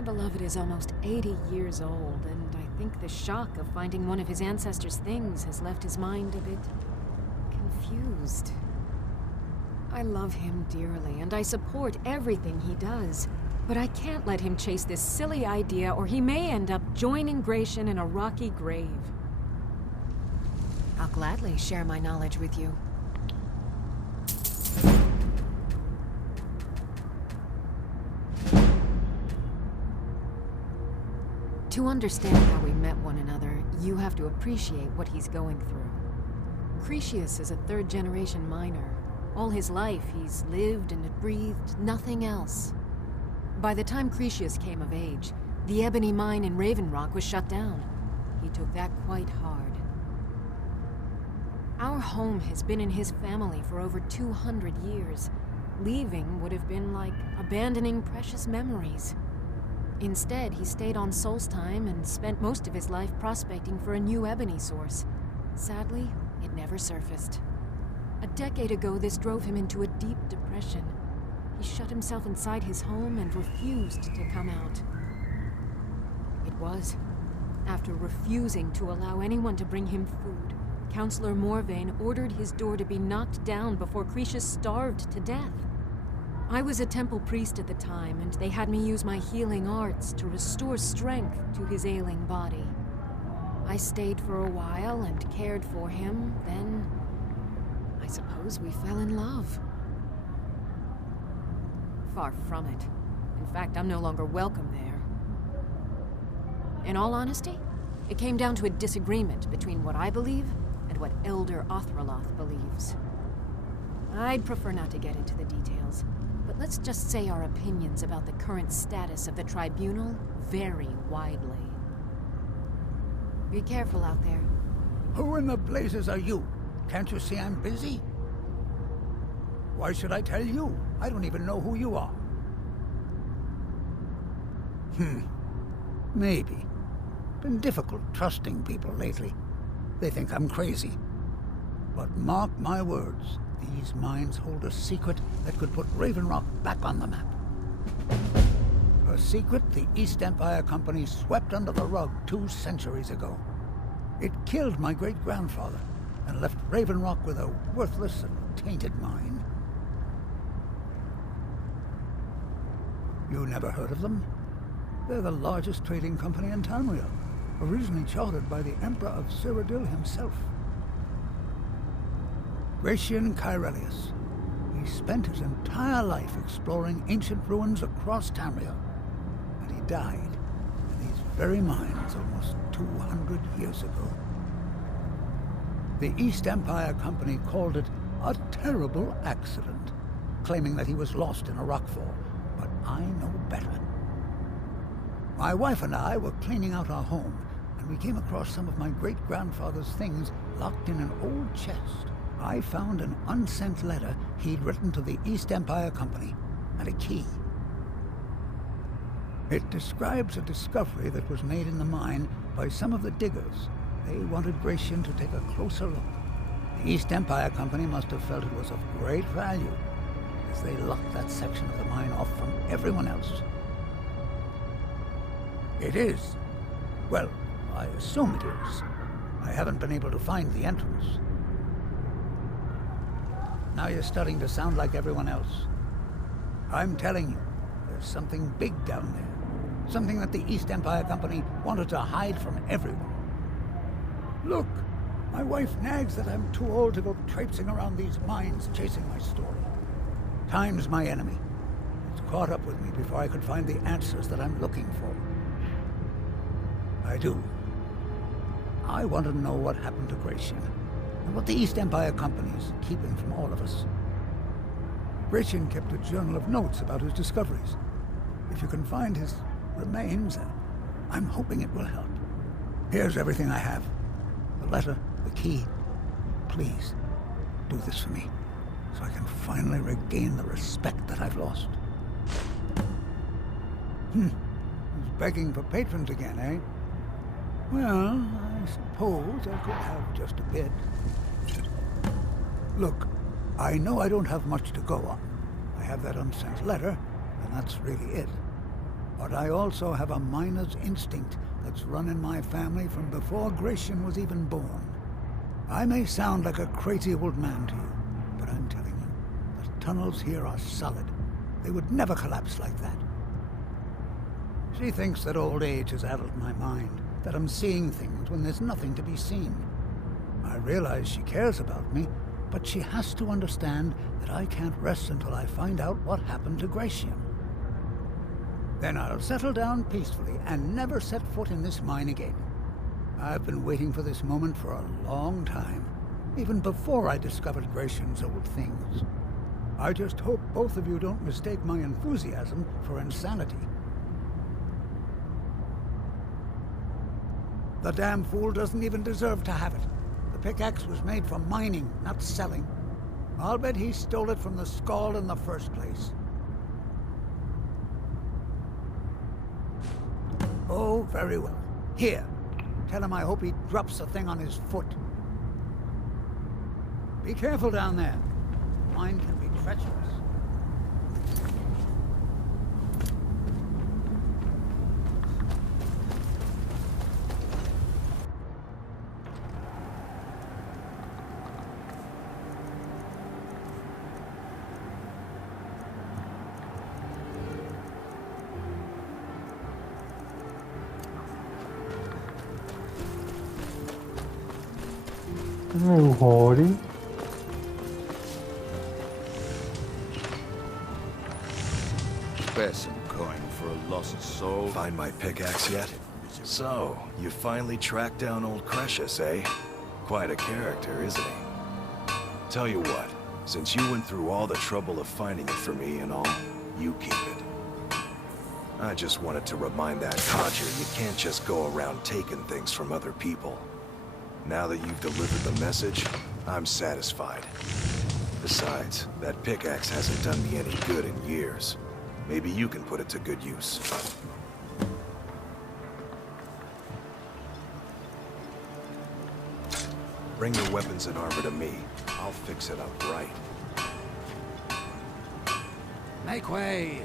My beloved is almost 80 years old, and I think the shock of finding one of his ancestors' things has left his mind a bit confused. I love him dearly, and I support everything he does. But I can't let him chase this silly idea, or he may end up joining Gratian in a rocky grave. I'll gladly share my knowledge with you. To understand how we met one another, you have to appreciate what he's going through. Cretius is a third-generation miner. All his life, he's lived and breathed nothing else. By the time Cretius came of age, the ebony mine in Raven Rock was shut down. He took that quite hard. Our home has been in his family for over 200 years. Leaving would have been like abandoning precious memories. Instead, he stayed on Solstheim and spent most of his life prospecting for a new ebony source. Sadly, it never surfaced. A decade ago, this drove him into a deep depression. He shut himself inside his home and refused to come out. It was after refusing to allow anyone to bring him food, Counselor Morvain ordered his door to be knocked down before Cretius starved to death. I was a temple priest at the time, and they had me use my healing arts to restore strength to his ailing body. I stayed for a while and cared for him, then I suppose we fell in love. Far from it. In fact, I'm no longer welcome there. In all honesty, it came down to a disagreement between what I believe and what Elder Othraloth believes. I'd prefer not to get into the details, but let's just say our opinions about the current status of the Tribunal vary widely. Be careful out there. Who in the blazes are you? Can't you see I'm busy? Why should I tell you? I don't even know who you are. Maybe. Been difficult trusting people lately. They think I'm crazy. But mark my words, these mines hold a secret that could put Raven Rock back on the map. A secret the East Empire Company swept under the rug 2 centuries ago. It killed my great-grandfather and left Raven Rock with a worthless and tainted mine. You never heard of them? They're the largest trading company in Tamriel, originally chartered by the Emperor of Cyrodiil himself. Gratian Kyrelius. He spent his entire life exploring ancient ruins across Tamriel, and he died in these very mines almost 200 years ago. The East Empire Company called it a terrible accident, claiming that he was lost in a rockfall, but I know better. My wife and I were cleaning out our home, and we came across some of my great-grandfather's things locked in an old chest. I found an unsent letter he'd written to the East Empire Company, and a key. It describes a discovery that was made in the mine by some of the diggers. They wanted Gratian to take a closer look. The East Empire Company must have felt it was of great value, as they locked that section of the mine off from everyone else. It is. Well, I assume it is. I haven't been able to find the entrance. Now you're starting to sound like everyone else. I'm telling you, there's something big down there. Something that the East Empire Company wanted to hide from everyone. Look, my wife nags that I'm too old to go traipsing around these mines chasing my story. Time's my enemy. It's caught up with me before I could find the answers that I'm looking for. I do. I want to know what happened to Gratian, and what the East Empire Company is keeping from all of us. Gratian kept a journal of notes about his discoveries. If you can find his remains, I'm hoping it will help. Here's everything I have. The letter, the key. Please, do this for me, so I can finally regain the respect that I've lost. He's begging for patrons again, eh? Well, I suppose I could have just a bit. Look, I know I don't have much to go on. I have that unsent letter, and that's really it. But I also have a miner's instinct that's run in my family from before Gratian was even born. I may sound like a crazy old man to you, but I'm telling you, the tunnels here are solid. They would never collapse like that. She thinks that old age has addled my mind, that I'm seeing things when there's nothing to be seen. I realize she cares about me, but she has to understand that I can't rest until I find out what happened to Gratian. Then I'll settle down peacefully and never set foot in this mine again. I've been waiting for this moment for a long time, even before I discovered Gratian's old things. I just hope both of you don't mistake my enthusiasm for insanity. The damn fool doesn't even deserve to have it. The pickaxe was made for mining, not selling. I'll bet he stole it from the Skald in the first place. Oh, very well. Here. Tell him I hope he drops the thing on his foot. Be careful down there. Mine can be treacherous. Holy. Spare some coin for a lost soul. Find my pickaxe yet? So, you finally tracked down old Cresius, eh? Quite a character, isn't he? Tell you what, since you went through all the trouble of finding it for me and all, you keep it. I just wanted to remind that codger you can't just go around taking things from other people. Now that you've delivered the message, I'm satisfied. Besides, that pickaxe hasn't done me any good in years. Maybe you can put it to good use. Bring your weapons and armor to me. I'll fix it up right. Make way!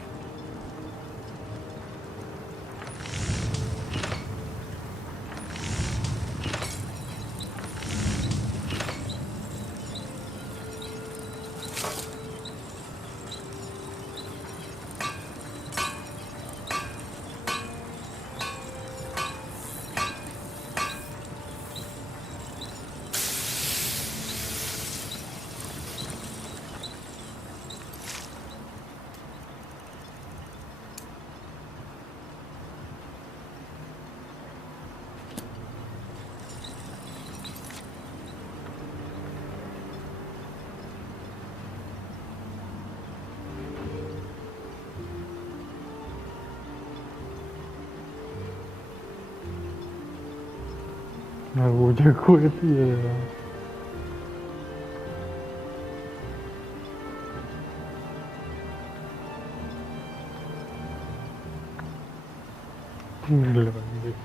Aku jago dia. Gila anjir.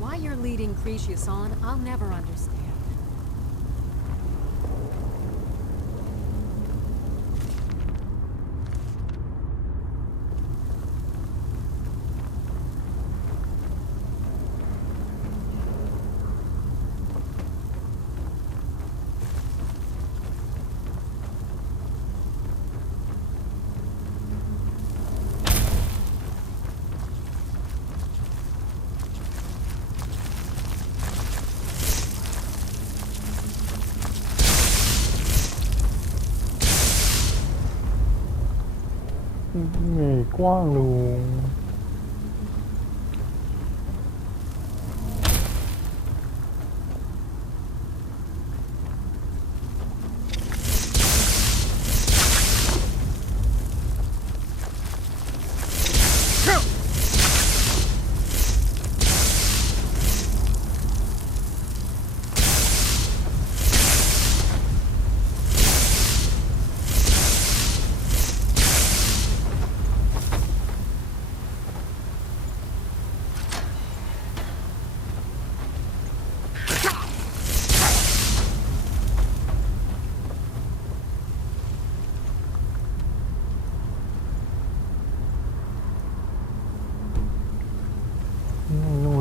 Why you're leading Cretius on, I'll never understand. Nghề quá luôn.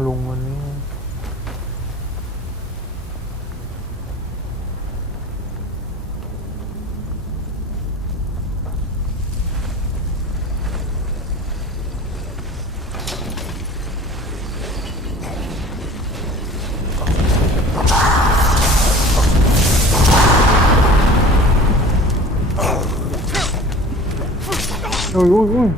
Lùng mình ôi ôi ôi.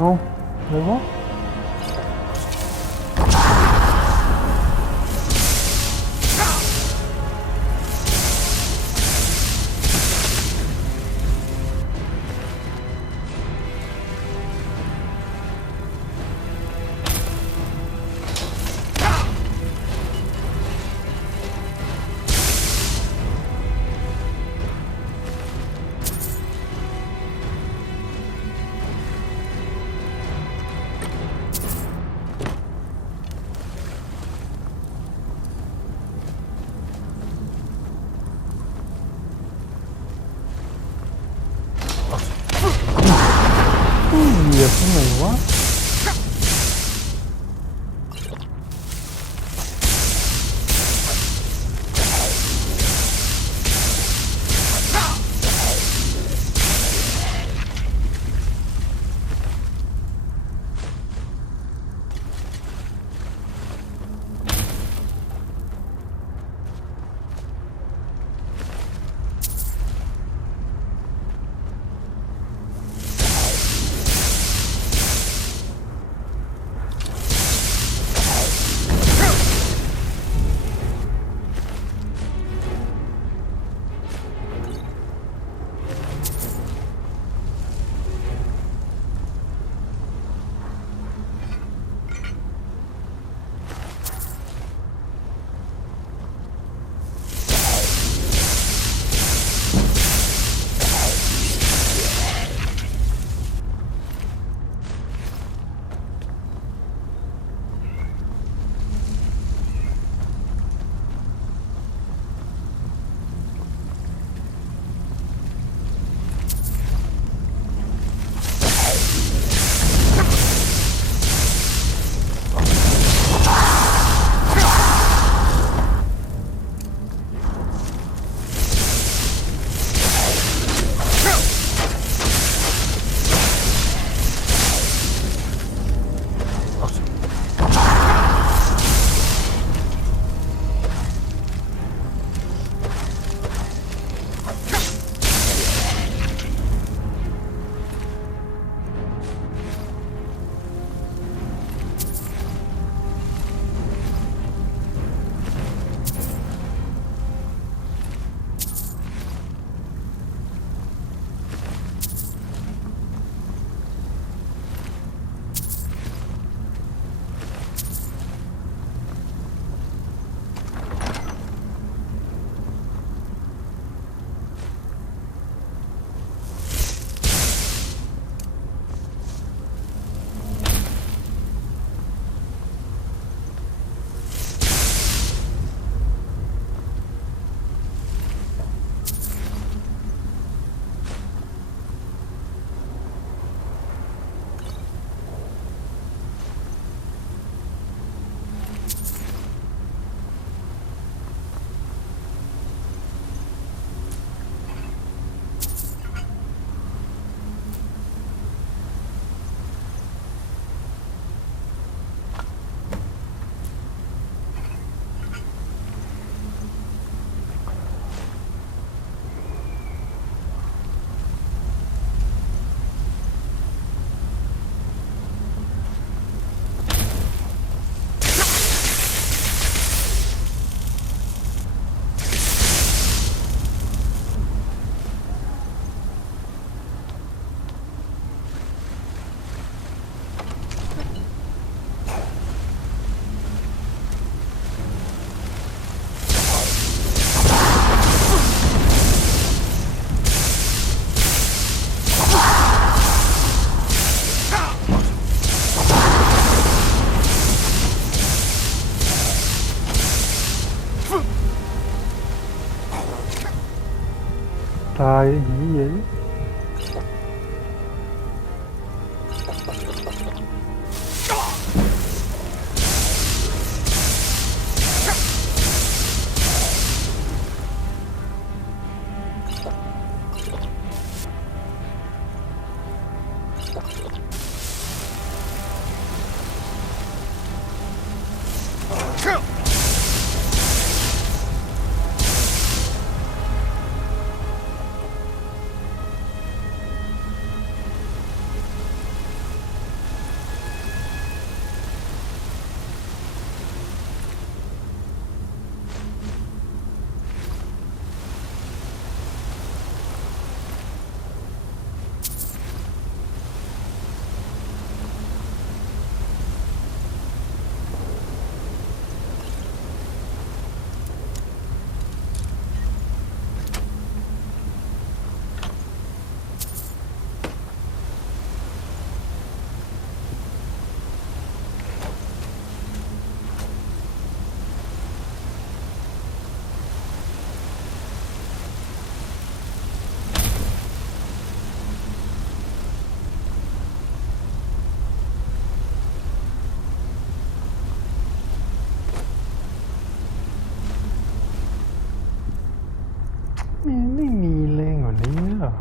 Ồ, được quá. Nhiều cái này quá. ตายไอ้เหี้ย ไม่มีแรงกว่านี้เหรอ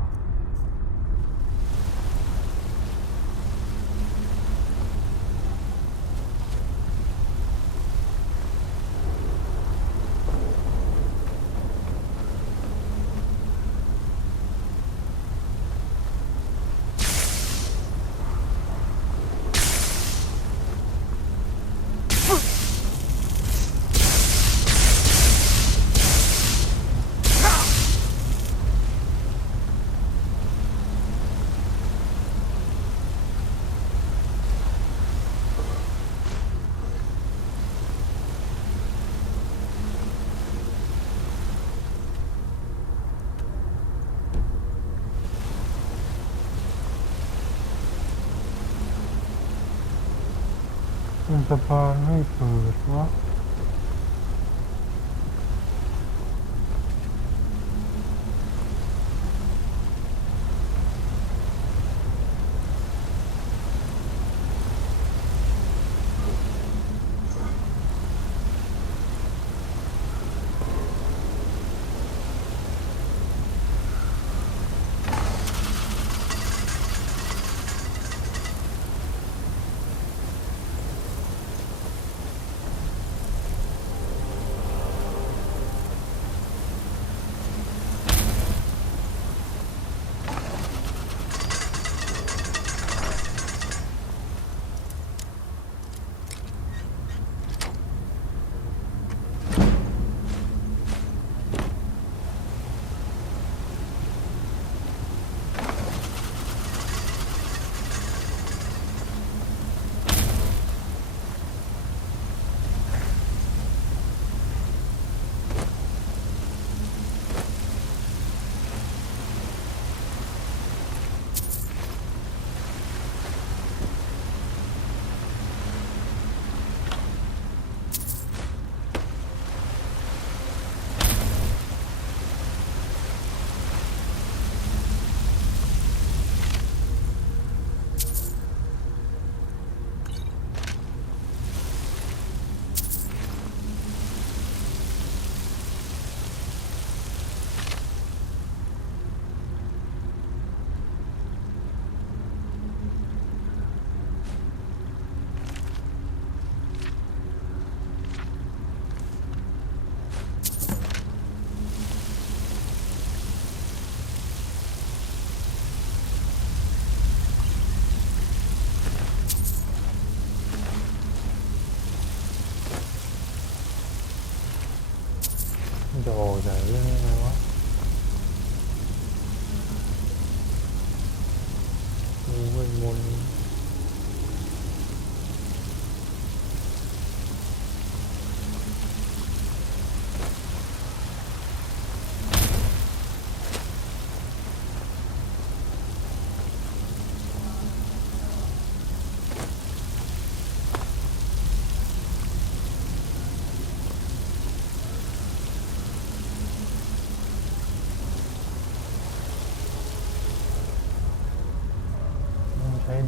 มันสะพานไม่เปิดวะมันจะออกจากเรื่องนี้ไงวะมีเวทมนต์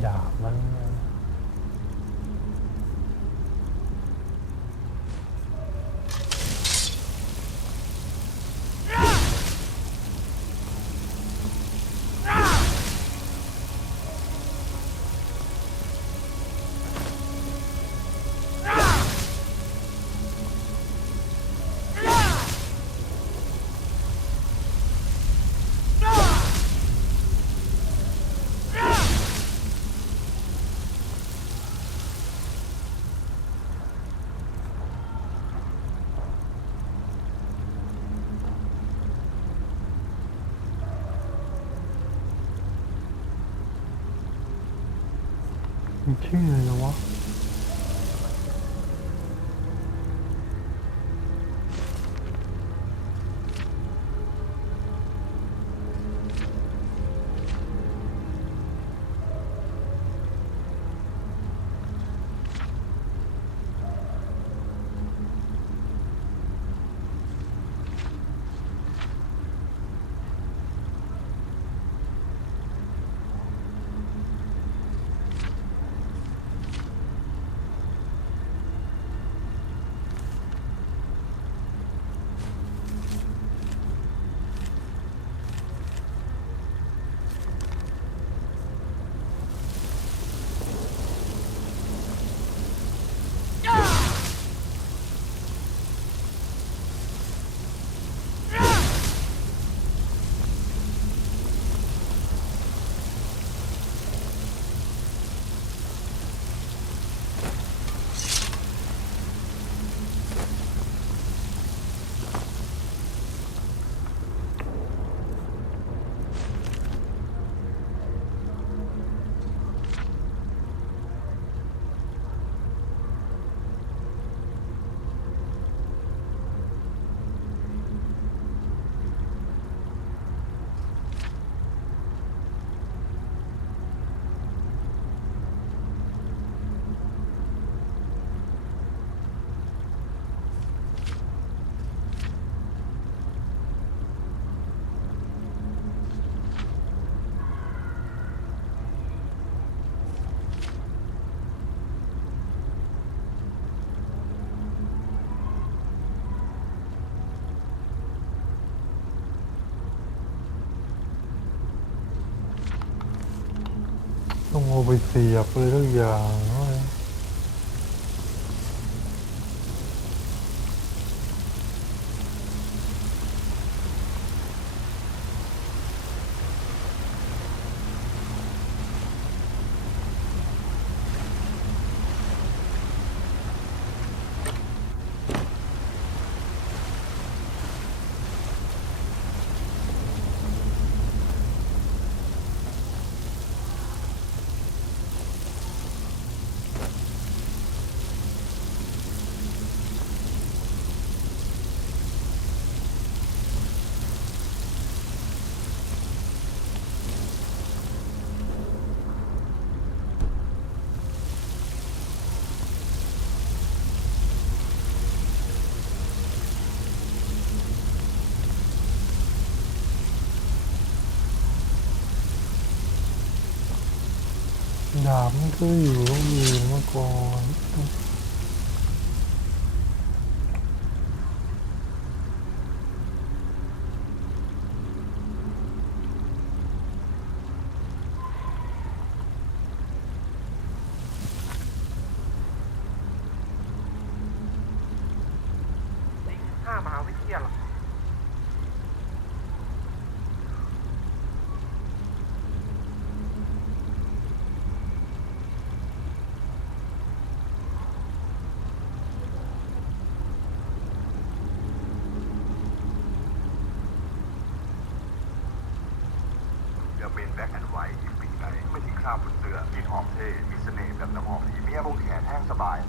ดาบมัน มีชื่ออะไรวะต้องเอาไปเสียบเลยทุกอย่างเลยดาบมันก็อยู่ตรงอื่นมาก่อน5 มหาวิทยาลัยอย่าเป็นแบ็คแอนด์ไวท์ที่ปีไหนไม่ทิ้งคราบบนเสื้อกลิ่นหอมเท่มีเสน่ห์แบบน้ำหอมพรีเมียมวงแขนแห้งสบาย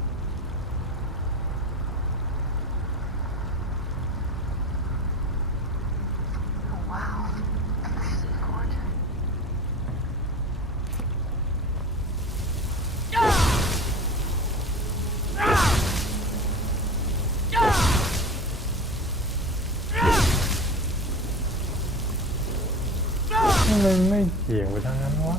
ทำไมไม่เกี่ยงไปทางนั้นวะ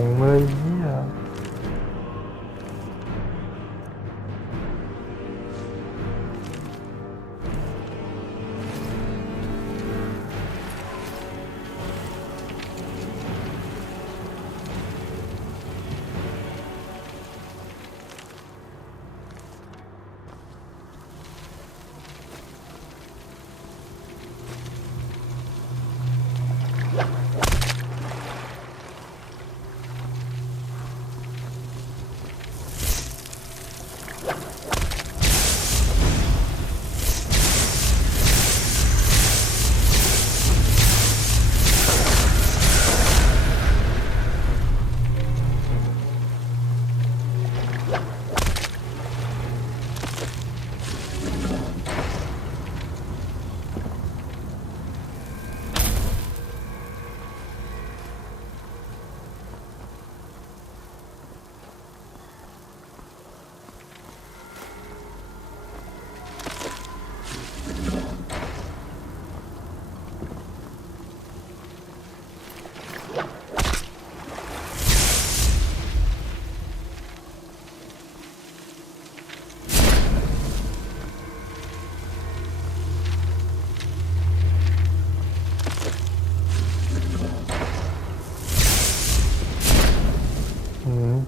งเลยเนี่ย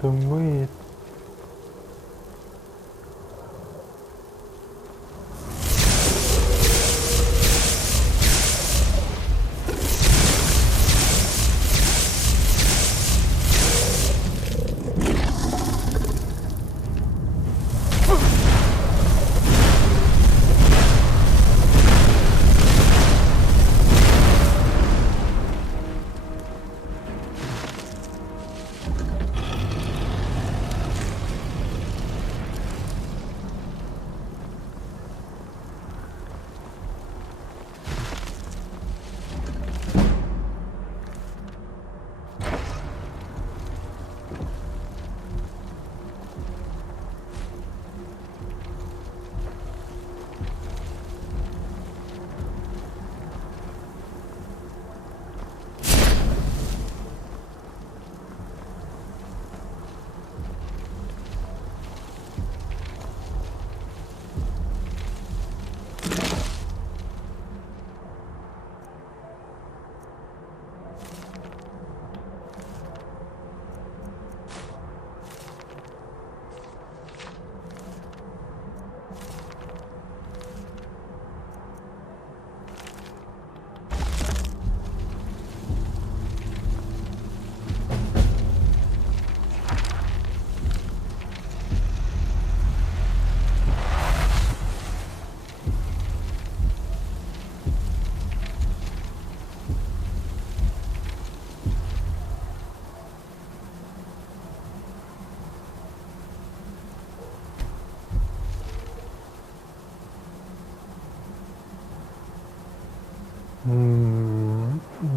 ตรงมืด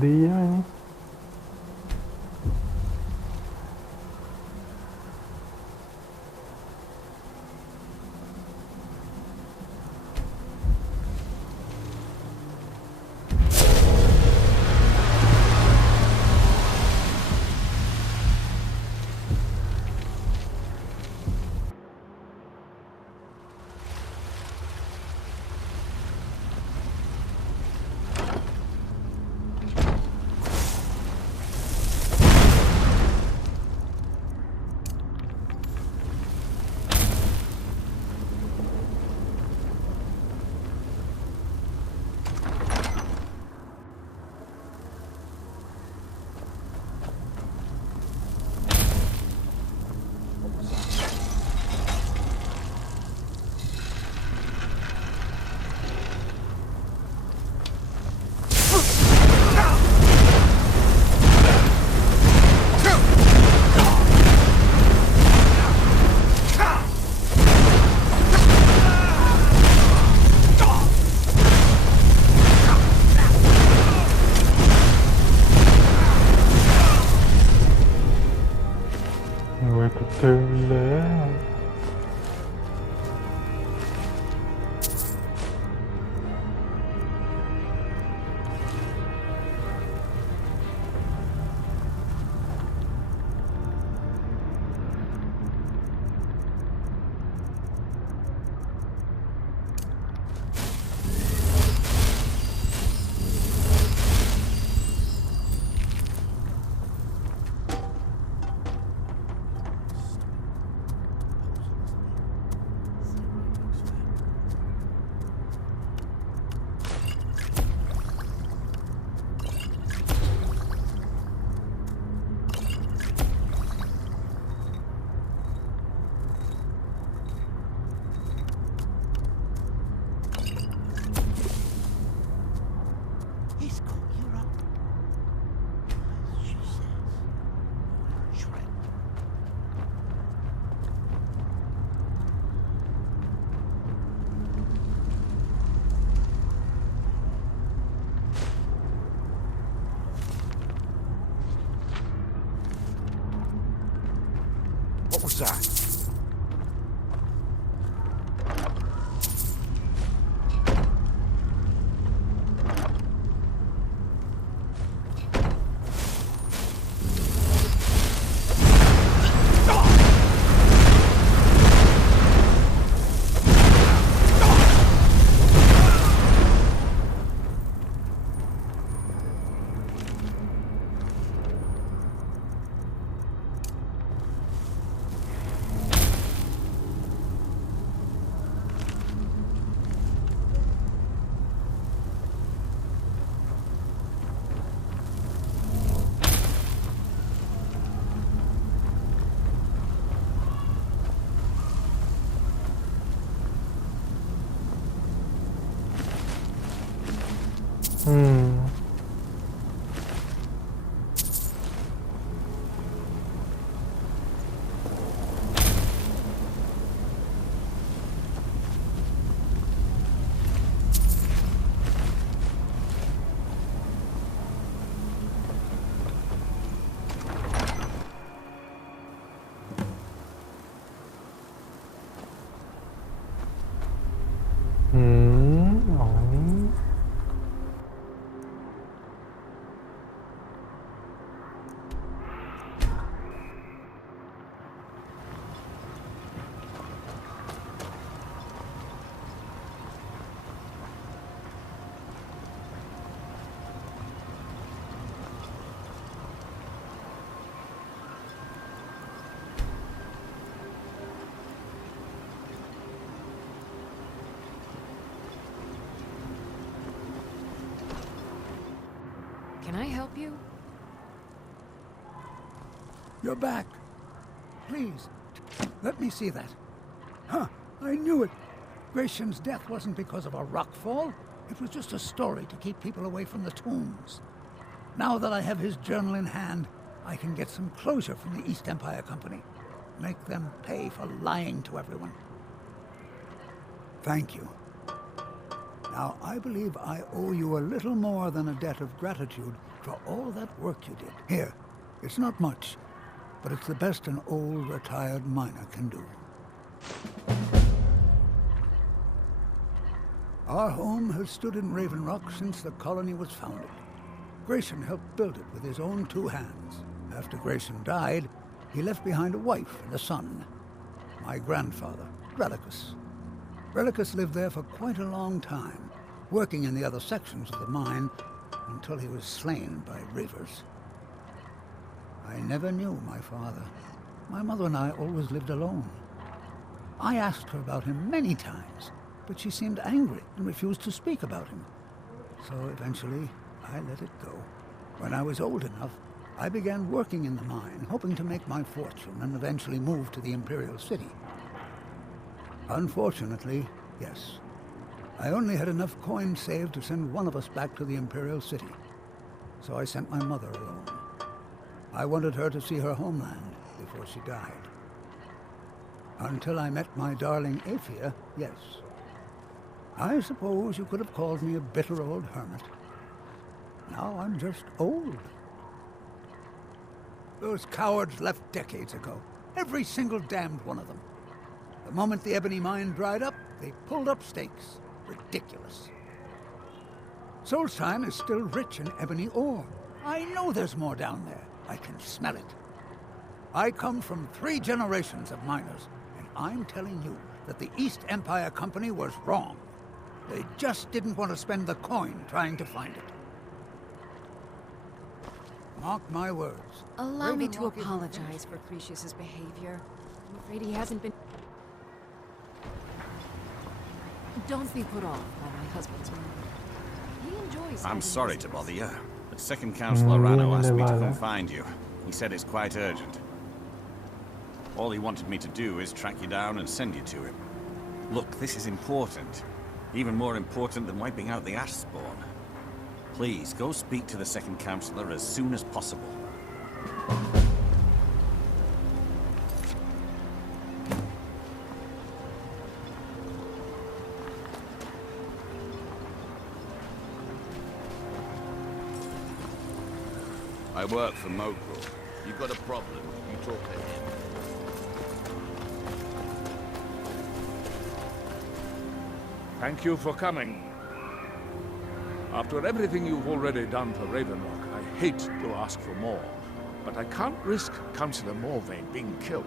ดีไหมนี่ What's that? Can I help you? You're back. Please, let me see that. Huh, I knew it. Gratian's death wasn't because of a rock fall. It was just a story to keep people away from the tombs. Now that I have his journal in hand, I can get some closure from the East Empire Company. Make them pay for lying to everyone. Thank you. Now, I believe I owe you a little more than a debt of gratitude for all that work you did. Here, it's not much, but it's the best an old, retired miner can do. Our home has stood in Raven Rock since the colony was founded. Gratian helped build it with his own 2 hands. After Gratian died, he left behind a wife and a son. My grandfather, Relicus. Relicus lived there for quite a long time, working in the other sections of the mine until he was slain by Reavers. I never knew my father. My mother and I always lived alone. I asked her about him many times, but she seemed angry and refused to speak about him. So eventually, I let it go. When I was old enough, I began working in the mine, hoping to make my fortune and eventually move to the Imperial City. Unfortunately, yes. I only had enough coins saved to send one of us back to the Imperial City. So I sent my mother alone. I wanted her to see her homeland before she died. Until I met my darling Aphia, yes. I suppose you could have called me a bitter old hermit. Now I'm just old. Those cowards left decades ago. Every single damned one of them. The moment the ebony mine dried up, they pulled up stakes. Ridiculous. Solstheim is still rich in ebony ore. I know there's more down there. I can smell it. I come from 3 generations of miners, and I'm telling you that the East Empire Company was wrong. They just didn't want to spend the coin trying to find it. Mark my words. Allow me Raven to Rock isn't apologize finished. for Cretius's behavior. I'm afraid he hasn't been... Don't be put off by my husband's mood. He enjoys... I'm having sorry to visitors. bother you, but Second Councillor Rano asked me to come find you. He said it's quite urgent. All he wanted me to do is track you down and send you to him. Look, this is important. Even more important than wiping out the Ash Spawn. Please, go speak to the Second Councillor as soon as possible. I work for Mogrul. You got a problem, you talk to him. Thank you for coming. After everything you've already done for Ravenlock, I hate to ask for more, but I can't risk Councillor Morvayn being killed.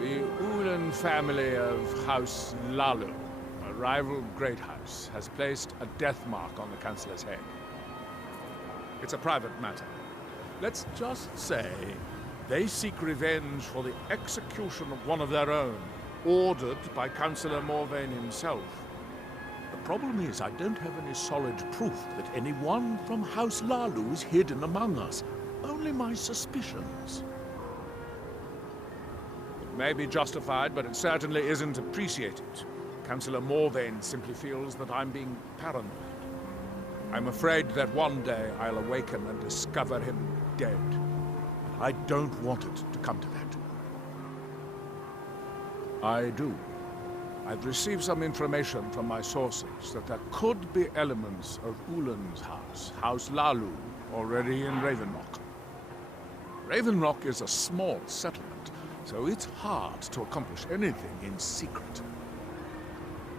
The Ulan family of House Hlaalu, a rival great house, has placed a death mark on the Councillor's head. It's a private matter. Let's just say they seek revenge for the execution of one of their own, ordered by Councillor Morvayn himself. The problem is, I don't have any solid proof that anyone from House Hlaalu is hidden among us. Only my suspicions. It may be justified, but it certainly isn't appreciated. Councillor Morvayn simply feels that I'm being paranoid. I'm afraid that one day I'll awaken and discover him dead. I don't want it to come to that. I do. I've received some information from my sources that there could be elements of Ulan's house, House Hlaalu, already in Ravenlock. Ravenlock is a small settlement, so it's hard to accomplish anything in secret.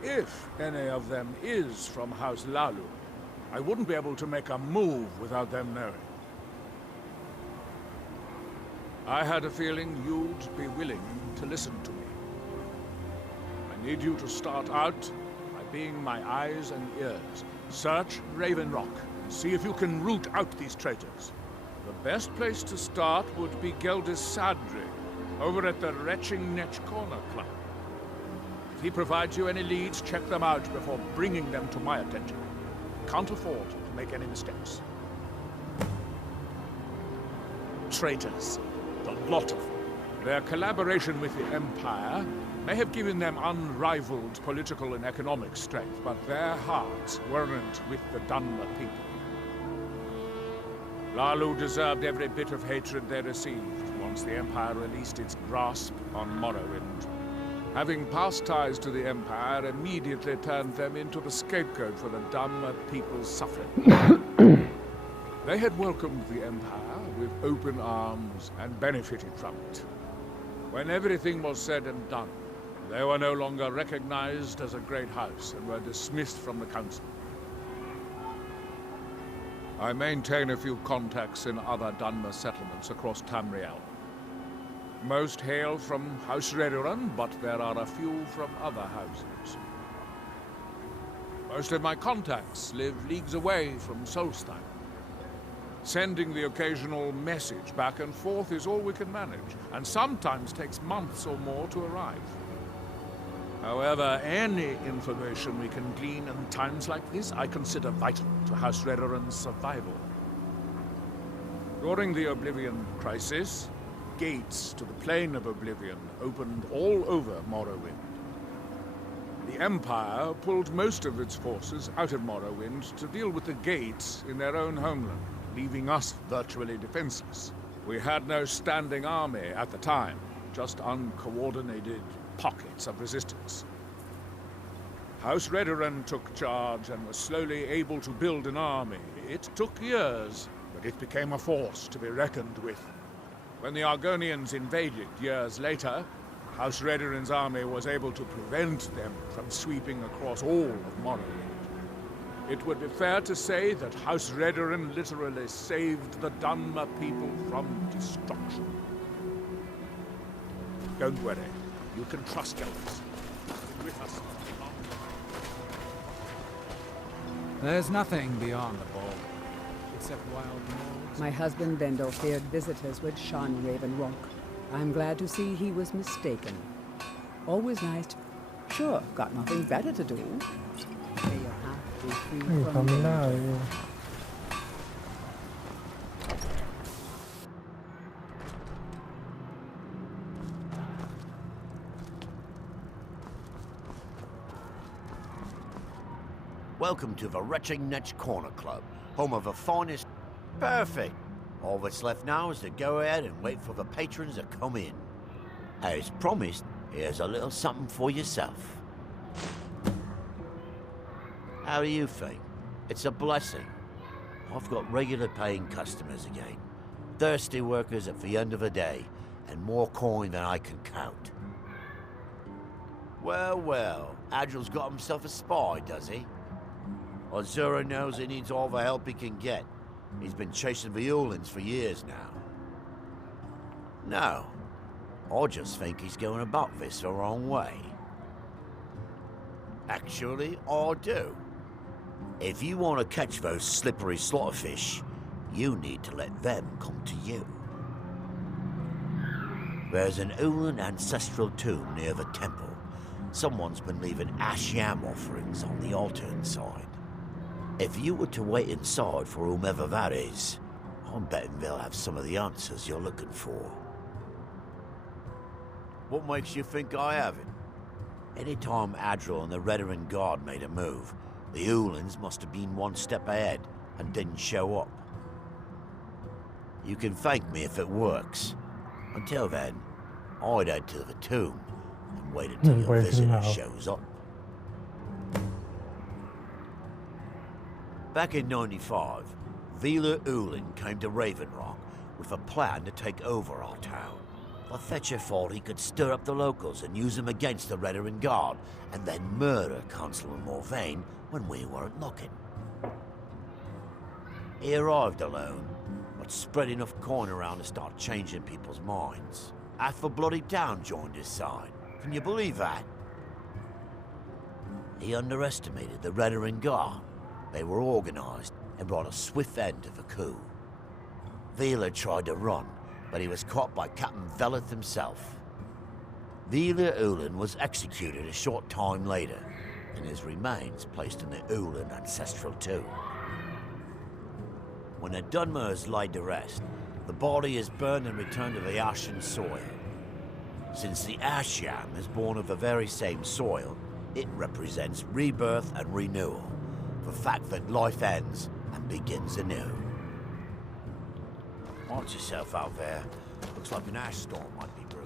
If any of them is from House Hlaalu, I wouldn't be able to make a move without them knowing. I had a feeling you'd be willing to listen to me. I need you to start out by being my eyes and ears. Search Ravenlock and see if you can root out these traitors. The best place to start would be Geldis Sadri, over at the Retching Netch Corner Club. If he provides you any leads, check them out before bringing them to my attention. Can't afford to make any mistakes. Traitors. A lot of them. Their collaboration with the Empire may have given them unrivaled political and economic strength, but their hearts weren't with the Dunmer people. Hlaalu deserved every bit of hatred they received once the Empire released its grasp on Morrowind. Having past ties to the Empire immediately turned them into the scapegoat for the Dunmer people's suffering. They had welcomed the Empire with open arms and benefited from it. When everything was said and done, they were no longer recognized as a great house and were dismissed from the council. I maintain a few contacts in other Dunmer settlements across Tamriel. Most hail from House Redoran, but there are a few from other houses. Most of my contacts live leagues away from Solstheim. Sending the occasional message back and forth is all we can manage, and sometimes takes months or more to arrive. However, any information we can glean in times like this, I consider vital to House Redoran's survival. During the Oblivion Crisis, gates to the Plane of Oblivion opened all over Morrowind. The Empire pulled most of its forces out of Morrowind to deal with the gates in their own homeland, leaving us virtually defenseless. We had no standing army at the time, just uncoordinated pockets of resistance. House Redoran took charge and was slowly able to build an army. It took years, but it became a force to be reckoned with. When the Argonians invaded years later, House Redoran's army was able to prevent them from sweeping across all of Morrowind. It would be fair to say that House Redoran literally saved the Dunmer people from destruction. Don't worry, you can trust Geldis. With us. There's nothing beyond the ball, except wild moors. My husband Vendel feared visitors would shun Ravenlock. I'm glad to see he was mistaken. Always nice. Sure, got nothing better to do. They have to be free ทำไม่ได้ Welcome to the Retching Netch Corner Club, home of the finest... Perfect! All that's left now is to go ahead and wait for the patrons to come in. As promised, here's a little something for yourself. How do you think? It's a blessing. I've got regular paying customers again. Thirsty workers at the end of the day, and more coin than I can count. Well, well, Adril's got himself a spy, does he? Azura knows he needs all the help he can get. He's been chasing the Ulans for years now. No, I just think he's going about this the wrong way. Actually, I do. If you want to catch those slippery slaughterfish, you need to let them come to you. There's an Ulan ancestral tomb near the temple. Someone's been leaving Ashiam offerings on the altar inside. If you were to wait inside for whomever that is, I'm betting they'll have some of the answers you're looking for. What makes you think I haven't? Anytime Adril and the Redoran Guard made a move, the Ulans must have been one step ahead and didn't show up. You can thank me if it works. Until then, I'd head to the tomb and wait until your visitor shows up. Back in 95, Vila Ulan came to Raven Rock with a plan to take over our town. The Fetcher thought he could stir up the locals and use them against the Redoran Guard, and then murder Constable Morvain when we weren't looking. He arrived alone, but spread enough coin around to start changing people's minds. Half the bloody town joined his side. Can you believe that? He underestimated the Redoran Guard. They were organized and brought a swift end to the coup. Vila tried to run, but he was caught by Captain Veleth himself. Vila Ulan was executed a short time later, and his remains placed in the Ulan ancestral tomb. When the Dunmer is laid to rest, the body is burned and returned to the ashen soil. Since the Ashiam is born of the very same soil, it represents rebirth and renewal, the fact that life ends and begins anew. Watch yourself out there. Looks like an ash storm might be brewing.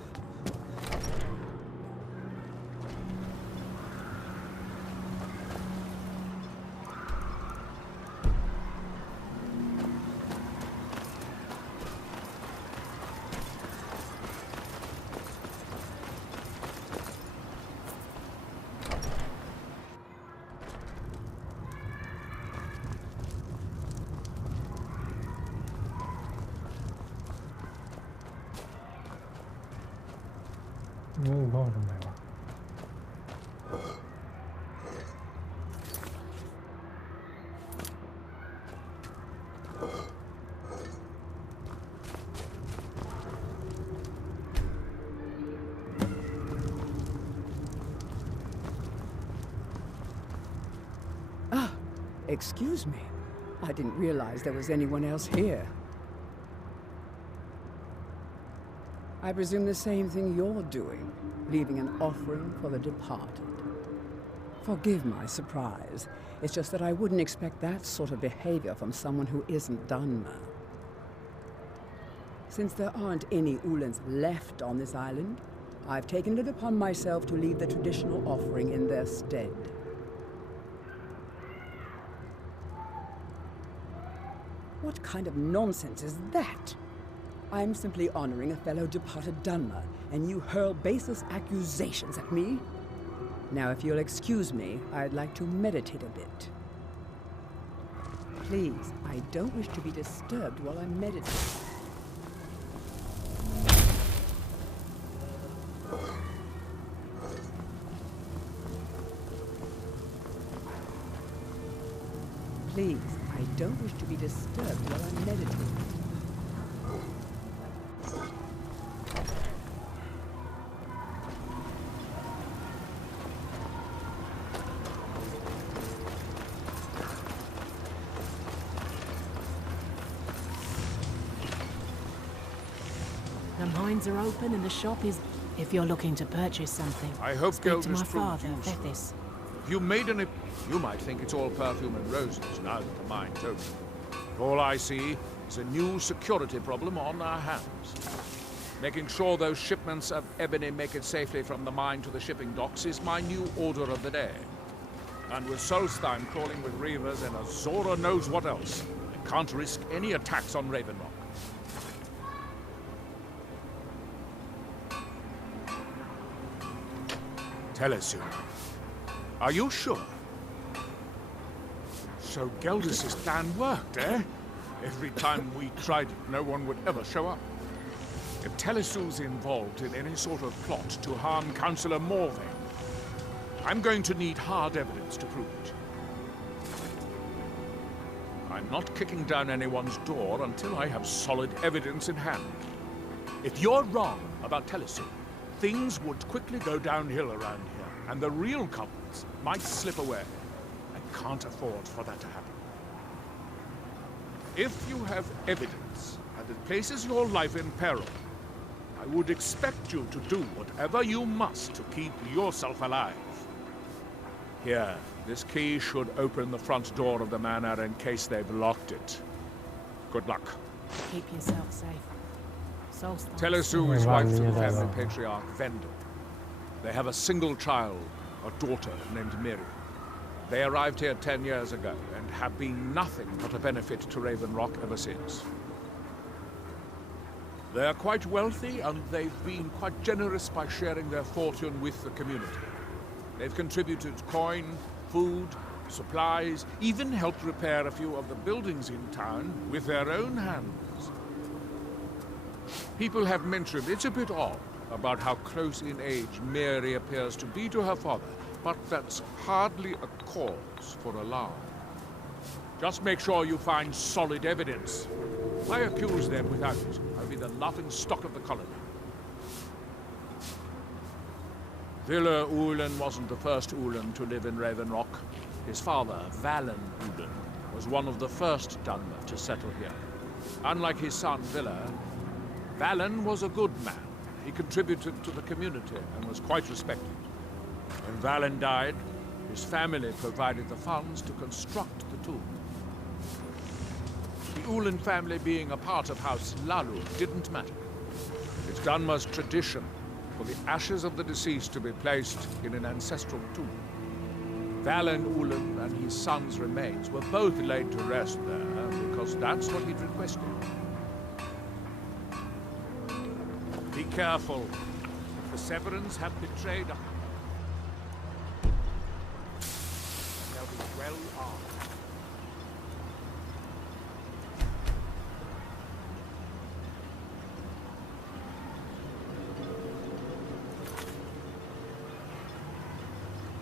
Excuse me. I didn't realize there was anyone else here. I presume the same thing you're doing, leaving an offering for the departed. Forgive my surprise. It's just that I wouldn't expect that sort of behavior from someone who isn't Dunmer. Since there aren't any Ulans left on this island, I've taken it upon myself to leave the traditional offering in their stead. What kind of nonsense is that? I'm simply honoring a fellow departed Dunmer, and you hurl baseless accusations at me? Now, if you'll excuse me, I'd like to meditate a bit. Please, I don't wish to be disturbed while I'm meditating. Please, I don't wish to be disturbed while I'm meditating. The mines are open and the shop is... If you're looking to purchase something, I hope speak to my proved father, useful. Vethis. If you made an... You might think it's all perfume and roses now that the mine's open. All I see is a new security problem on our hands. Making sure those shipments of ebony make it safely from the mine to the shipping docks is my new order of the day. And with Solstheim crawling with reavers and Azora knows what else, I can't risk any attacks on Raven Rock. Telesu. Are you sure? So Geldus's plan worked, eh? Every time we tried it, no one would ever show up. If Telesu's involved in any sort of plot to harm Councillor Morvain, I'm going to need hard evidence to prove it. I'm not kicking down anyone's door until I have solid evidence in hand. If you're wrong about Telesu, things would quickly go downhill around here, and the real culprits might slip away. I can't afford for that to happen. If you have evidence and it places your life in peril, I would expect you to do whatever you must to keep yourself alive. Here, this key should open the front door of the manor in case they've locked it. Good luck. Keep yourself safe. Solstice. Telesu is wife to the family patriarch Vendel. They have a single child, a daughter named Miri. They arrived here 10 years ago and have been nothing but a benefit to Raven Rock ever since. They are quite wealthy, and they've been quite generous by sharing their fortune with the community. They've contributed coin, food, supplies, even helped repair a few of the buildings in town with their own hands. People have mentioned it's a bit odd about how close in age Mary appears to be to her father, but that's hardly a cause for alarm. Just make sure you find solid evidence. I accuse them without it. I'll be the laughing stock of the colony. Villa Ulen wasn't the first Ulen to live in Raven Rock. His father, Valen Ulen, was one of the first Dunmer to settle here. Unlike his son, Villa, Valen was a good man. He contributed to the community and was quite respected. When Valen died, his family provided the funds to construct the tomb. The Ulen family being a part of House Lalu didn't matter. It's Dunmer's tradition for the ashes of the deceased to be placed in an ancestral tomb. Valen Ulen and his son's remains were both laid to rest there because that's what he'd requested. Be careful. The Severans have betrayed a